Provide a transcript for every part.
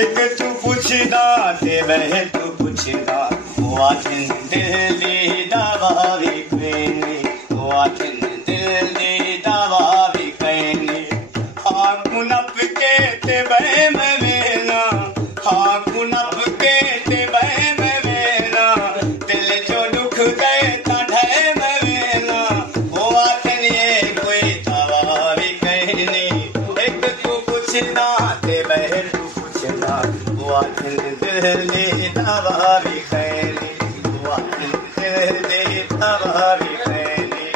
एक तू पुछदा ते वह तू पुछदा वाथिन दिल दी दवा भी कोई वाथिन दिल दी दवा भी कोई हाकु नप के ते वह में मेरा हाकु नप के ते वह में मेरा दिल जो दुख दे ढे में मेरा वाथिन ये कोई दवा भी कोई एक तू पुछदा ते वह वाथिन दिल दी दवा भी खैली वाथिन दिल दी दवा भी खैली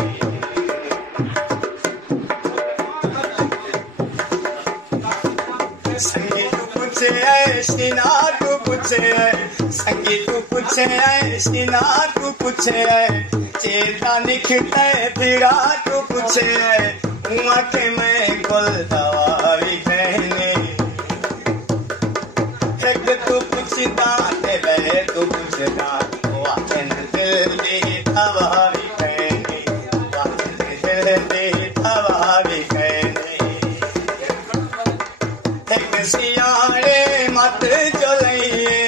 संगीत पूछे है सीना तू पूछे है संगीत पूछे है सीना तू पूछे है चेता निखटे फिरा तू पूछे है उमा के मैं कुल दवा भी खैली तू पुछदा ते वह तू पुछदा वाथिन दिल दी दवा भी खैली वाथिन दिल दी दवा भी खैली एक सियाने मत चलइए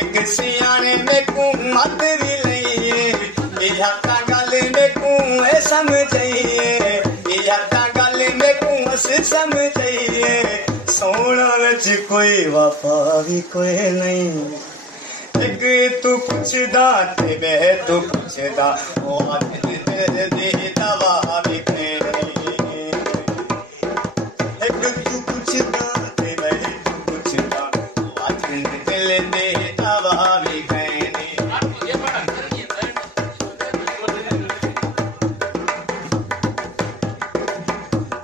एक सियाने में को मत भी लइए इहा ता गल में को समझइए इहा ता गल में को समझइए सोना विच कोई वफा भी कोई नहीं एक तू पुछदा ते वह तू पुछदा वाथिन दिल दी दवा भी खैली एक तू पुछदा ते वह तू पुछदा वाथिन दिल दी दवा भी खैली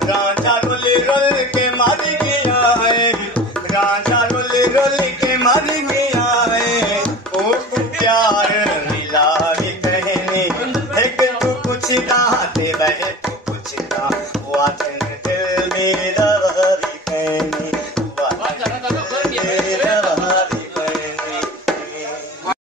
राजा रुल रुल के मर गया है राजा रुल रुल के मर गया